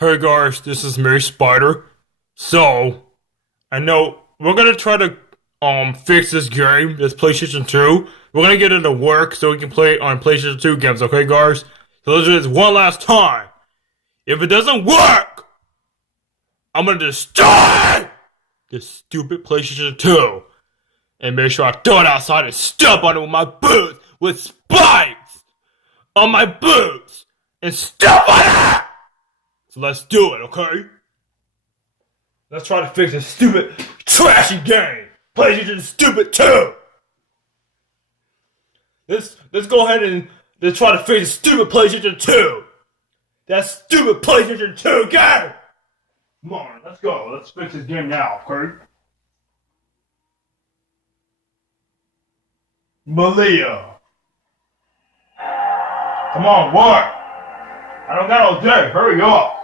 Hey guys, this is Mary Spider. So, I know we're gonna try to fix this game, this PlayStation 2. We're gonna get it to work so we can play it on PlayStation 2 games, okay guys? So let's do this one last time. If it doesn't work, I'm gonna destroy this stupid PlayStation 2. And make sure I throw it outside and step on it with my boots with spikes on my boots and step on it! So let's do it, okay? Let's try to fix this stupid, trashy game. PlayStation stupid 2. Let's go ahead and let's try to fix this stupid PlayStation 2. That stupid PlayStation 2 game. Come on, let's go. Let's fix this game now, okay? Malia. Come on, work. I don't got all day. Hurry up.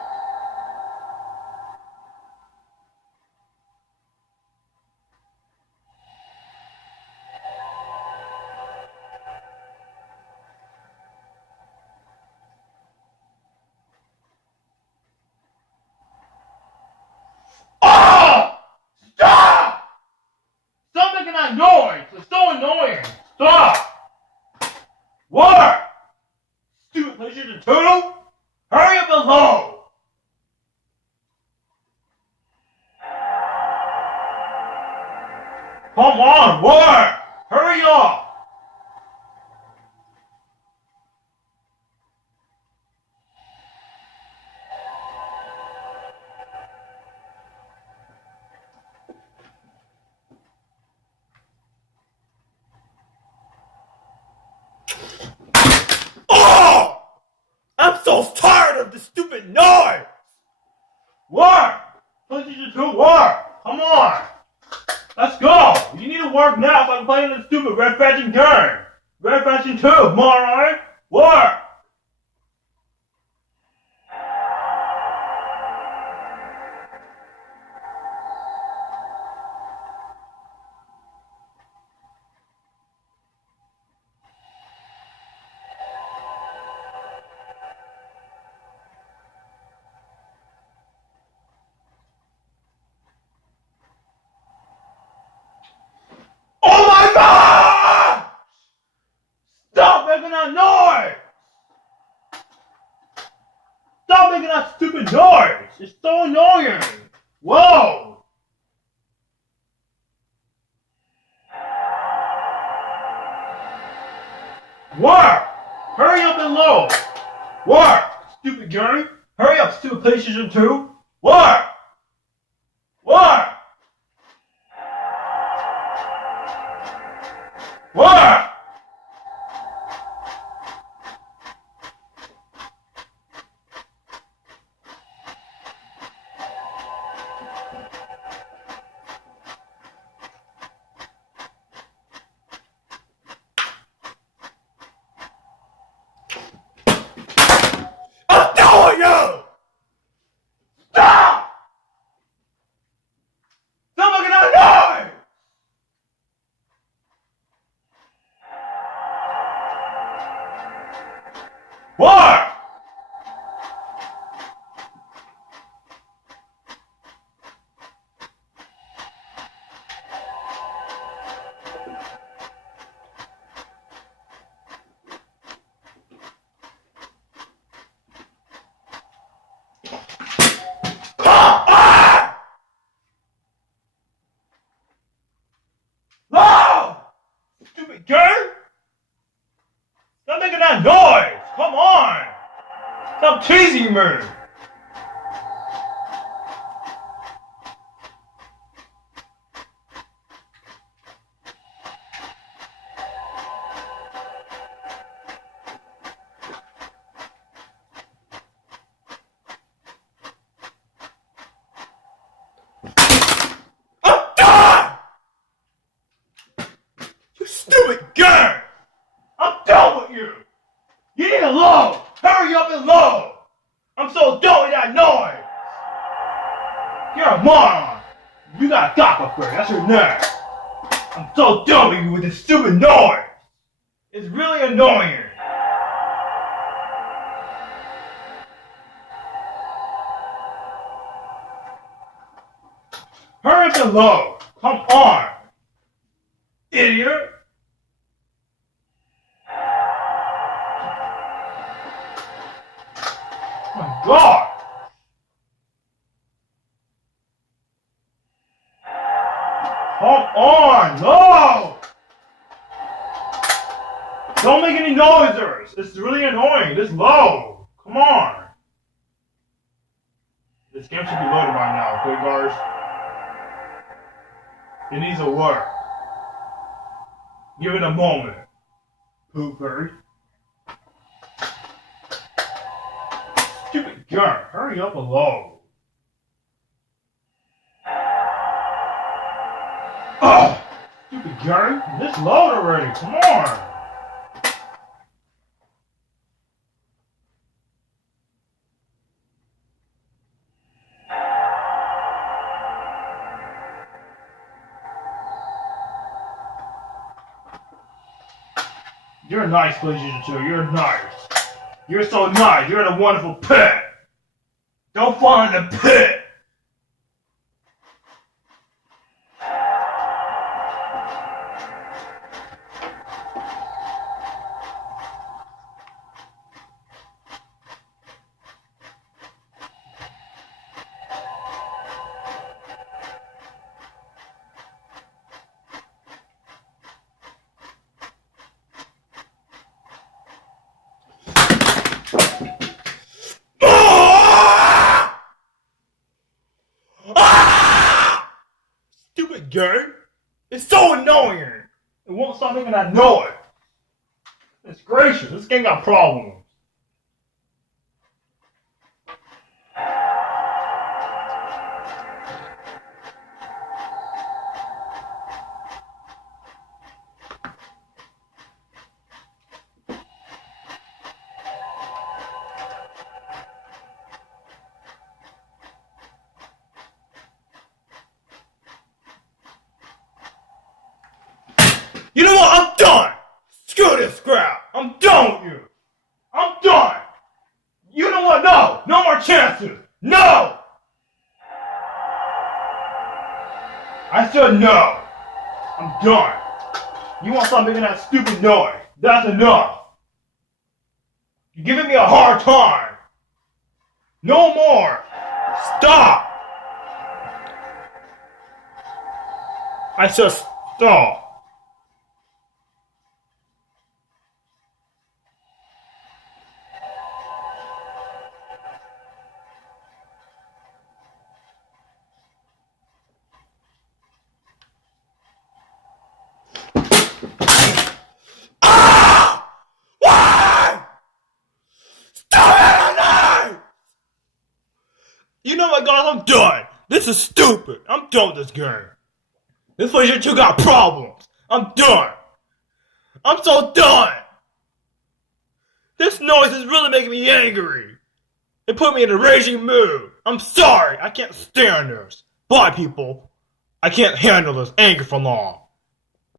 Oh! Stop! Stop making that noise! It's so annoying! Stop! What? Stupid PlayStation 2? Hurry up and load! Come on, work! Hurry up! Oh! I'm so tired of this stupid noise! Work! PlayStation 2, work! Come on! Let's go! You need to work now so I can play this stupid Red Faction game! Red Faction 2, come on, alright? Work! Oh my god! Stop making that noise! Stop making that stupid noise! It's so annoying! Whoa! Work! Hurry up and load! Work! Stupid game! Hurry up, stupid PlayStation 2! Work! Work! Work! I'm telling you! Stop! Stop making that noise! What? Ah! No! Stupid game! Stop making that noise! Come on! Stop teasing me! I'm done! You stupid game! I'm done with you! You need to load! Hurry up and load! I'm so done with that noise! You're a moron! You got a doctor for it, that's your name! I'm so done with you with this stupid noise! It's really annoying! to load. Come on. Idiot. Oh my God. Come on, no! Don't make any noises. It's really annoying. This low. Come on. This game should be loaded by now, okay, guys? It needs to work. Give it a moment. Pooper. Stupid gun. Hurry up and load. Oh, stupid gun. This load already. Come on. You're nice, PlayStation 2. You're nice. You're so nice. You're a wonderful pet. Don't fall in the pit. Stupid game. It's so annoying. It won't stop making that noise. It's gracious. This game got problems. You know what? I'm done! Screw this crap! I'm done with you! I'm done! You know what? No! No more chances! No! I said no! I'm done! You want to stop making that stupid noise? That's enough! You're giving me a hard time! No more! Stop! I said stop! You know what, guys? I'm done. This is stupid. I'm done with this game. This PlayStation 2 got problems. I'm done. I'm so done. This noise is really making me angry. It put me in a raging mood. I'm sorry. I can't stand this. Bye, people. I can't handle this anger for long.